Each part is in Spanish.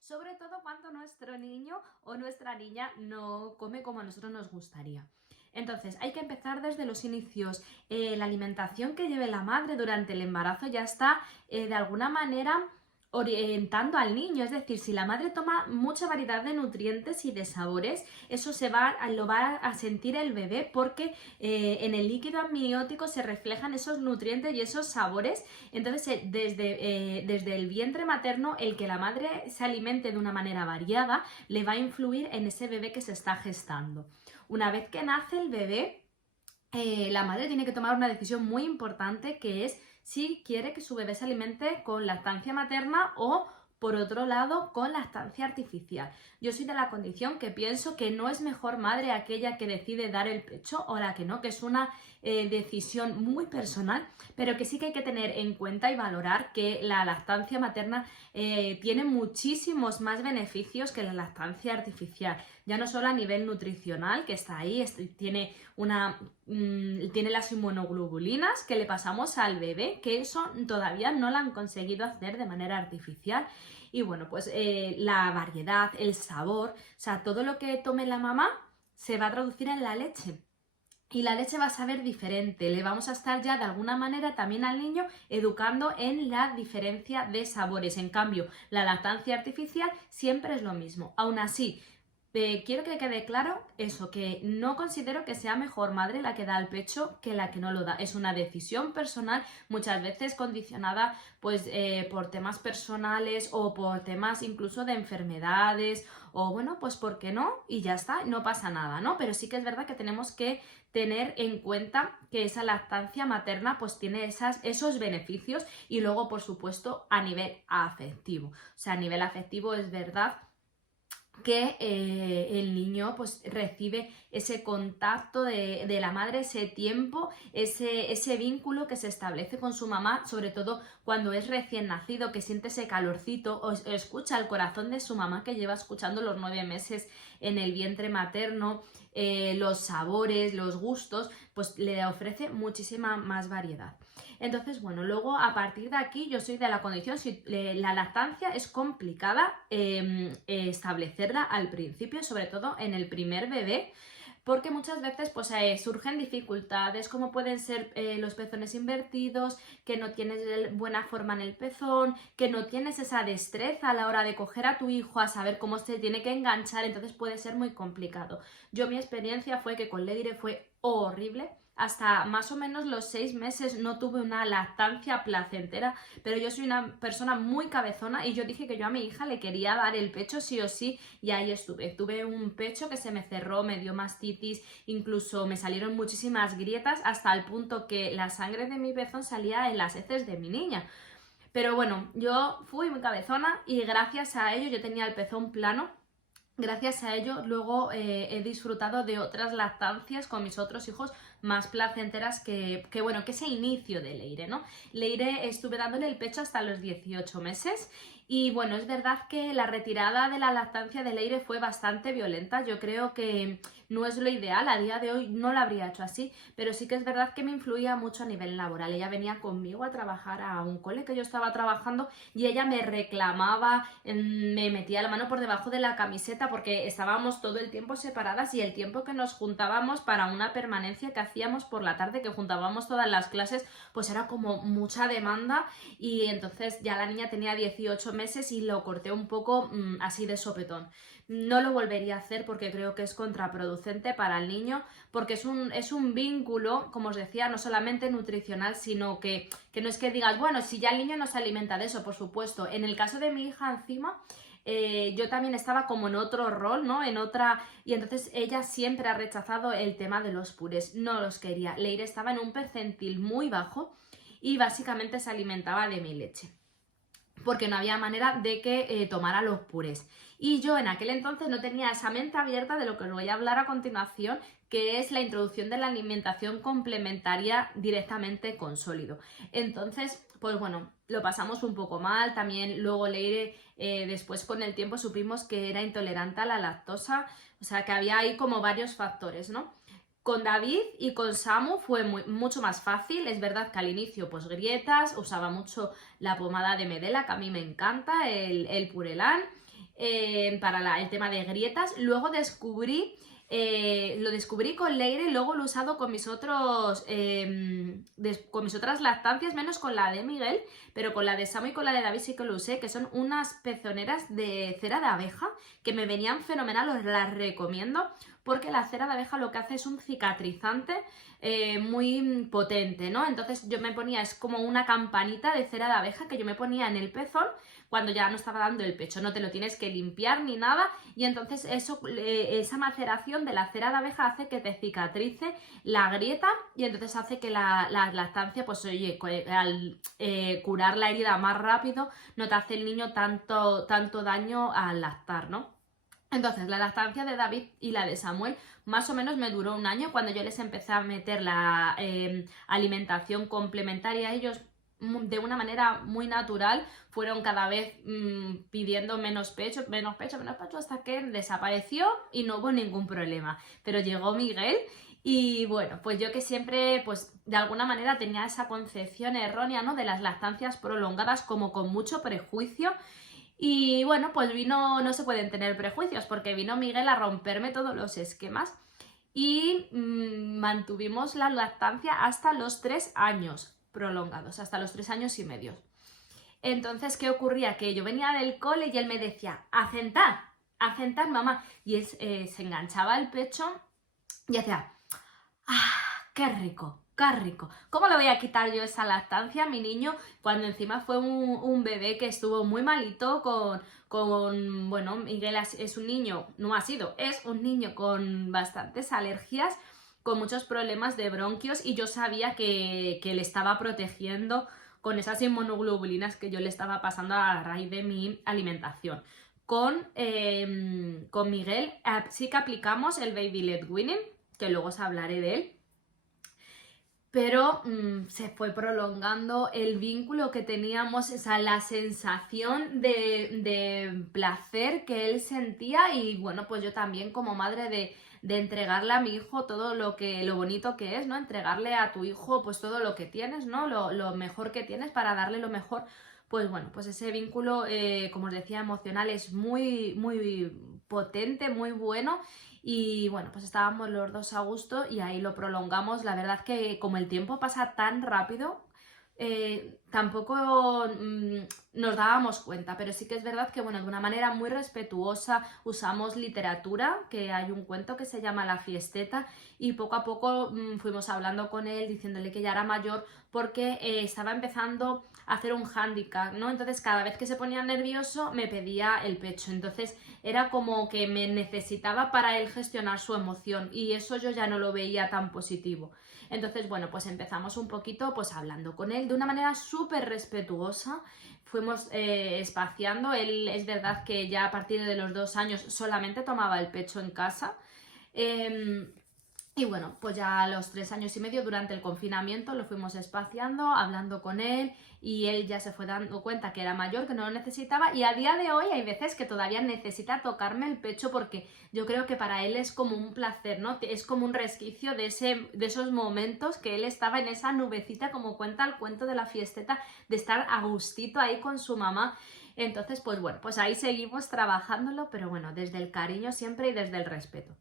sobre todo cuando nuestro niño o nuestra niña no come como a nosotros nos gustaría. Entonces, hay que empezar desde los inicios. La alimentación que lleve la madre durante el embarazo ya está de alguna manera orientando al niño, es decir, si la madre toma mucha variedad de nutrientes y de sabores, eso lo va a sentir el bebé porque en el líquido amniótico se reflejan esos nutrientes y esos sabores. Entonces, desde el vientre materno, el que la madre se alimente de una manera variada le va a influir en ese bebé que se está gestando. Una vez que nace el bebé, la madre tiene que tomar una decisión muy importante, que es si quiere que su bebé se alimente con lactancia materna o, por otro lado, con lactancia artificial. Yo soy de la condición que pienso que no es mejor madre aquella que decide dar el pecho o la que no, que es una decisión muy personal, pero que sí que hay que tener en cuenta y valorar que la lactancia materna tiene muchísimos más beneficios que la lactancia artificial, ya no solo a nivel nutricional, que está ahí, tiene las inmunoglobulinas que le pasamos al bebé, que eso todavía no lo han conseguido hacer de manera artificial. Y bueno, pues la variedad, el sabor, o sea, todo lo que tome la mamá se va a traducir en la leche. Y la leche va a saber diferente, le vamos a estar ya de alguna manera también al niño educando en la diferencia de sabores. En cambio, la lactancia artificial siempre es lo mismo. Aún así, quiero que quede claro eso, que no considero que sea mejor madre la que da el pecho que la que no lo da. Es una decisión personal, muchas veces condicionada pues por temas personales o por temas incluso de enfermedades, o bueno, pues ¿por qué no? Y ya está, no pasa nada, ¿no? Pero sí que es verdad que tenemos que tener en cuenta que esa lactancia materna pues tiene esos beneficios. Y luego, por supuesto, a nivel afectivo. O sea, a nivel afectivo es verdad que el niño pues recibe ese contacto de la madre, ese tiempo, ese vínculo que se establece con su mamá, sobre todo cuando es recién nacido, que siente ese calorcito, o escucha el corazón de su mamá que lleva escuchando los 9 meses en el vientre materno, los sabores, los gustos, pues le ofrece muchísima más variedad. Entonces, bueno, luego a partir de aquí yo soy de la condición, si la lactancia es complicada establecerla al principio, sobre todo en el primer bebé, porque muchas veces pues, surgen dificultades como pueden ser los pezones invertidos, que no tienes buena forma en el pezón, que no tienes esa destreza a la hora de coger a tu hijo, a saber cómo se tiene que enganchar, entonces puede ser muy complicado. Mi experiencia fue que con Leire fue horrible. Hasta más o menos los 6 meses no tuve una lactancia placentera, pero yo soy una persona muy cabezona y yo dije que yo a mi hija le quería dar el pecho sí o sí, y ahí estuve. Tuve un pecho que se me cerró, me dio mastitis, incluso me salieron muchísimas grietas hasta el punto que la sangre de mi pezón salía en las heces de mi niña. Pero bueno, yo fui muy cabezona y gracias a ello yo tenía el pezón plano. Gracias a ello luego he disfrutado de otras lactancias con mis otros hijos más placenteras que ese inicio de Leire, ¿no? Leire estuve dándole el pecho hasta los 18 meses y bueno, es verdad que la retirada de la lactancia de Leire fue bastante violenta. Yo creo que no es lo ideal, a día de hoy no lo habría hecho así, pero sí que es verdad que me influía mucho a nivel laboral. Ella venía conmigo a trabajar a un cole que yo estaba trabajando y ella me reclamaba, me metía la mano por debajo de la camiseta porque estábamos todo el tiempo separadas, y el tiempo que nos juntábamos para una permanencia que hacíamos por la tarde, que juntábamos todas las clases, pues era como mucha demanda, y entonces ya la niña tenía 18 meses y lo corté un poco así de sopetón. No lo volvería a hacer porque creo que es contraproducente para el niño, porque es un vínculo, como os decía, no solamente nutricional, sino que no es que digas, bueno, si ya el niño no se alimenta de eso, por supuesto. En el caso de mi hija encima, yo también estaba como en otro rol, ¿no? Y entonces ella siempre ha rechazado el tema de los purés, no los quería. Leire estaba en un percentil muy bajo y básicamente se alimentaba de mi leche, porque no había manera de que tomara los purés. Y yo en aquel entonces no tenía esa mente abierta de lo que os voy a hablar a continuación, que es la introducción de la alimentación complementaria directamente con sólido. Entonces, pues bueno, lo pasamos un poco mal. También luego Leire, después con el tiempo supimos que era intolerante a la lactosa, o sea que había ahí como varios factores, ¿no? Con David y con Samu fue mucho más fácil. Es verdad que al inicio pues grietas, usaba mucho la pomada de Medela, que a mí me encanta, el Purelán. para el tema de grietas. Luego lo descubrí con Leire y luego lo he usado con con mis otras lactancias, menos con la de Miguel, pero con la de Samu y con la de David sí que lo usé, que son unas pezoneras de cera de abeja que me venían fenomenal, os las recomiendo, porque la cera de abeja lo que hace es un cicatrizante muy potente, ¿no? Entonces yo me ponía, es como una campanita de cera de abeja que yo me ponía en el pezón cuando ya no estaba dando el pecho, no te lo tienes que limpiar ni nada, y entonces esa maceración de la cera de abeja hace que te cicatrice la grieta y entonces hace que la lactancia, pues oye, al curar la herida más rápido no te hace el niño tanto daño al lactar, ¿no? Entonces, la lactancia de David y la de Samuel más o menos me duró un año cuando yo les empecé a meter la alimentación complementaria a ellos de una manera muy natural. Fueron cada vez pidiendo menos pecho, hasta que desapareció y no hubo ningún problema. Pero llegó Miguel y bueno, pues yo que siempre, pues de alguna manera tenía esa concepción errónea, ¿no? De las lactancias prolongadas como con mucho prejuicio. Y bueno, pues no se pueden tener prejuicios porque vino Miguel a romperme todos los esquemas y mantuvimos la lactancia hasta los 3 años prolongados, hasta los 3 años y medio. Entonces, ¿qué ocurría? Que yo venía del cole y él me decía, a sentar, mamá. Y él se enganchaba el pecho y decía, ¡ah, qué rico! ¡Qué rico! ¿Cómo le voy a quitar yo esa lactancia a mi niño cuando encima fue un bebé que estuvo muy malito bueno, Miguel es un niño, no ha sido, es un niño con bastantes alergias, con muchos problemas de bronquios y yo sabía que le estaba protegiendo con esas inmunoglobulinas que yo le estaba pasando a raíz de mi alimentación. Con Miguel sí que aplicamos el Baby Led Weaning, que luego os hablaré de él. Pero se fue prolongando el vínculo que teníamos, la sensación de placer que él sentía y bueno, pues yo también como madre de entregarle a mi hijo todo lo bonito que es, ¿no? Entregarle a tu hijo pues todo lo que tienes, ¿no? Lo mejor que tienes para darle lo mejor, pues bueno, pues ese vínculo, como os decía, emocional es muy, muy potente, muy bueno. Y bueno, pues estábamos los dos a gusto y ahí lo prolongamos. La verdad que como el tiempo pasa tan rápido, tampoco nos dábamos cuenta, pero sí que es verdad que, bueno, de una manera muy respetuosa usamos literatura, que hay un cuento que se llama La Fiesteta, y poco a poco fuimos hablando con él, diciéndole que ya era mayor, porque estaba empezando a hacer un hándicap, ¿no? Entonces cada vez que se ponía nervioso me pedía el pecho, entonces era como que me necesitaba para él gestionar su emoción y eso yo ya no lo veía tan positivo. Entonces, bueno, pues empezamos un poquito pues hablando con él de una manera súper respetuosa, fuimos espaciando, él es verdad que ya a partir de los 2 años solamente tomaba el pecho en casa. Y bueno, pues ya a los 3 años y medio durante el confinamiento lo fuimos espaciando, hablando con él y él ya se fue dando cuenta que era mayor, que no lo necesitaba y a día de hoy hay veces que todavía necesita tocarme el pecho porque yo creo que para él es como un placer, ¿no? Es como un resquicio de esos momentos que él estaba en esa nubecita, como cuenta el cuento de La Fiesteta, de estar a gustito ahí con su mamá. Entonces, pues bueno, pues ahí seguimos trabajándolo, pero bueno, desde el cariño siempre y desde el respeto.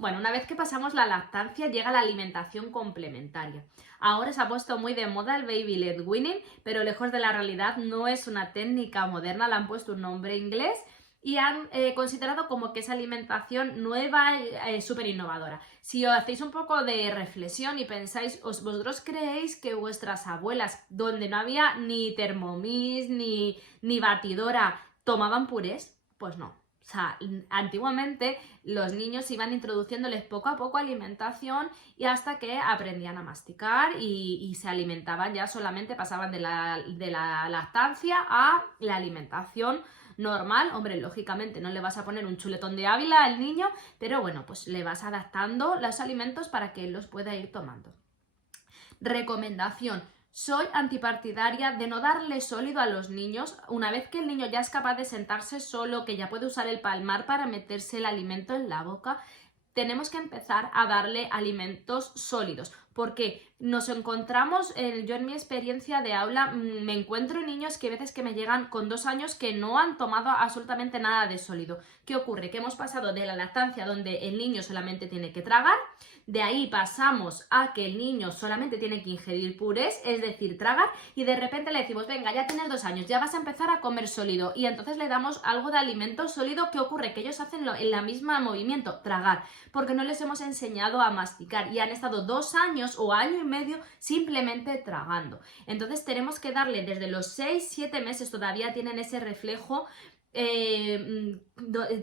Bueno, una vez que pasamos la lactancia llega la alimentación complementaria. Ahora se ha puesto muy de moda el Baby Led Weaning, pero lejos de la realidad no es una técnica moderna, le han puesto un nombre inglés y han considerado como que es alimentación nueva y súper innovadora. Si os hacéis un poco de reflexión y pensáis, ¿vosotros creéis que vuestras abuelas, donde no había ni Thermomix ni batidora, tomaban purés? Pues no. O sea, antiguamente los niños iban introduciéndoles poco a poco alimentación y hasta que aprendían a masticar y se alimentaban ya solamente, pasaban de la lactancia a la alimentación normal. Hombre, lógicamente no le vas a poner un chuletón de Ávila al niño, pero bueno, pues le vas adaptando los alimentos para que él los pueda ir tomando. Recomendación. Soy antipartidaria de no darle sólido a los niños una vez que el niño ya es capaz de sentarse solo, que ya puede usar el palmar para meterse el alimento en la boca. Tenemos que empezar a darle alimentos sólidos. ¿Por qué? nos encontramos, yo en mi experiencia de aula, me encuentro niños que a veces que me llegan con 2 años que no han tomado absolutamente nada de sólido. ¿Qué ocurre? Que hemos pasado de la lactancia donde el niño solamente tiene que tragar, de ahí pasamos a que el niño solamente tiene que ingerir purés, es decir, tragar, y de repente le decimos, venga, ya tienes 2 años, ya vas a empezar a comer sólido, y entonces le damos algo de alimento sólido. ¿Qué ocurre? Que ellos hacen en la misma movimiento, tragar, porque no les hemos enseñado a masticar y han estado 2 años o año y medio simplemente tragando. Entonces tenemos que darle desde los 6-7 meses, todavía tienen ese reflejo.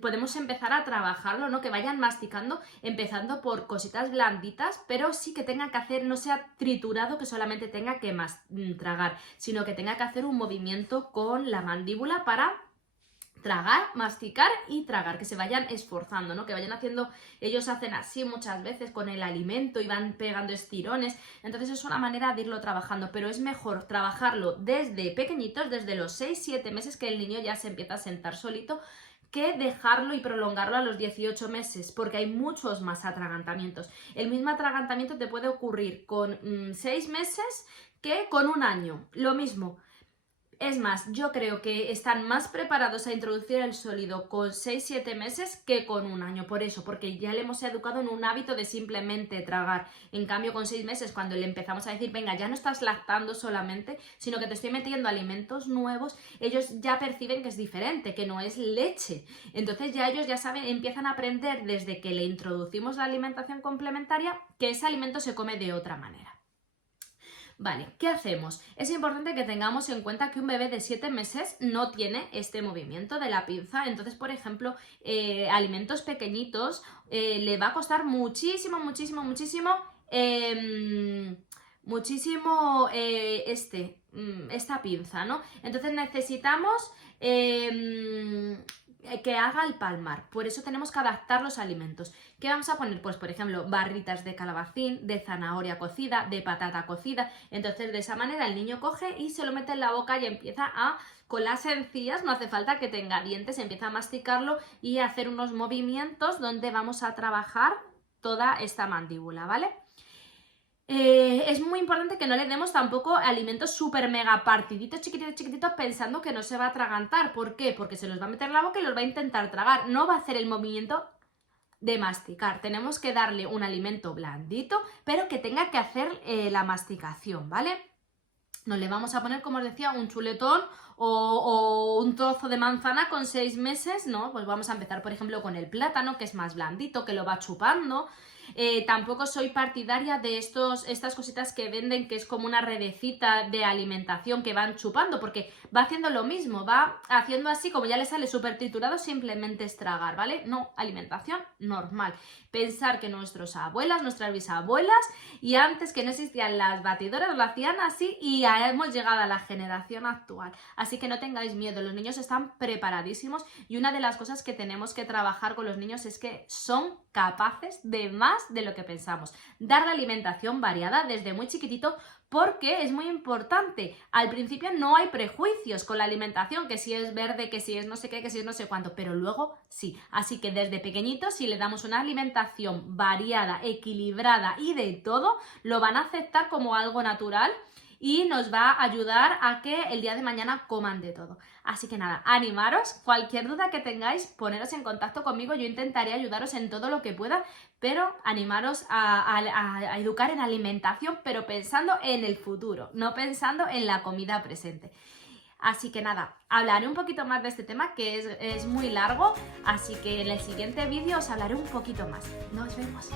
Podemos empezar a trabajarlo, ¿no? Que vayan masticando, empezando por cositas blanditas, pero sí que tenga que hacer, no sea triturado, que solamente tenga que tragar, sino que tenga que hacer un movimiento con la mandíbula para tragar, masticar y tragar, que se vayan esforzando, ¿no? Que vayan haciendo, ellos hacen así muchas veces con el alimento y van pegando estirones, entonces es una manera de irlo trabajando, pero es mejor trabajarlo desde pequeñitos, desde los 6-7 meses, que el niño ya se empieza a sentar solito, que dejarlo y prolongarlo a los 18 meses, porque hay muchos más atragantamientos. El mismo atragantamiento te puede ocurrir con 6 meses que con 1 año, lo mismo. Es más, yo creo que están más preparados a introducir el sólido con 6-7 meses que con 1 año. Por eso, porque ya le hemos educado en un hábito de simplemente tragar. En cambio, con 6 meses, cuando le empezamos a decir, venga, ya no estás lactando solamente, sino que te estoy metiendo alimentos nuevos, ellos ya perciben que es diferente, que no es leche. Entonces ya ellos ya saben, empiezan a aprender desde que le introducimos la alimentación complementaria que ese alimento se come de otra manera. Vale, ¿qué hacemos? Es importante que tengamos en cuenta que un bebé de 7 meses no tiene este movimiento de la pinza, entonces, por ejemplo, alimentos pequeñitos le va a costar muchísimo esta pinza, ¿no? Entonces necesitamos que haga el palmar, por eso tenemos que adaptar los alimentos. ¿Qué vamos a poner? Pues por ejemplo, barritas de calabacín, de zanahoria cocida, de patata cocida. Entonces de esa manera el niño coge y se lo mete en la boca y empieza a, con las encías, no hace falta que tenga dientes, empieza a masticarlo y a hacer unos movimientos donde vamos a trabajar toda esta mandíbula, ¿vale? Es muy importante que no le demos tampoco alimentos súper mega partiditos, chiquititos, pensando que no se va a atragantar. ¿Por qué? Porque se los va a meter en la boca y los va a intentar tragar. No va a hacer el movimiento de masticar. Tenemos que darle un alimento blandito, pero que tenga que hacer la masticación, ¿vale? No le vamos a poner, como os decía, un chuletón o un trozo de manzana con 6 meses, ¿no? Pues vamos a empezar, por ejemplo, con el plátano, que es más blandito, que lo va chupando. Tampoco soy partidaria de estas cositas que venden, que es como una redecita de alimentación que van chupando, porque va haciendo lo mismo, va haciendo así, como ya le sale súper triturado, simplemente es tragar, ¿vale? No, alimentación normal. Pensar que nuestras abuelas, nuestras bisabuelas, y antes que no existían las batidoras, lo hacían así y ya hemos llegado a la generación actual. Así que no tengáis miedo, los niños están preparadísimos y una de las cosas que tenemos que trabajar con los niños es que son capaces de más de lo que pensamos. Dar la alimentación variada desde muy chiquitito, porque es muy importante. Al principio no hay prejuicios con la alimentación, que si es verde, que si es no sé qué, que si es no sé cuánto, pero luego sí. Así que desde pequeñitos, si le damos una alimentación variada, equilibrada y de todo, lo van a aceptar como algo natural y nos va a ayudar a que el día de mañana coman de todo. Así que nada, animaros, cualquier duda que tengáis, poneros en contacto conmigo, yo intentaré ayudaros en todo lo que pueda, pero animaros a educar en alimentación, pero pensando en el futuro, no pensando en la comida presente. Así que nada, hablaré un poquito más de este tema, que es muy largo, así que en el siguiente vídeo os hablaré un poquito más. Nos vemos.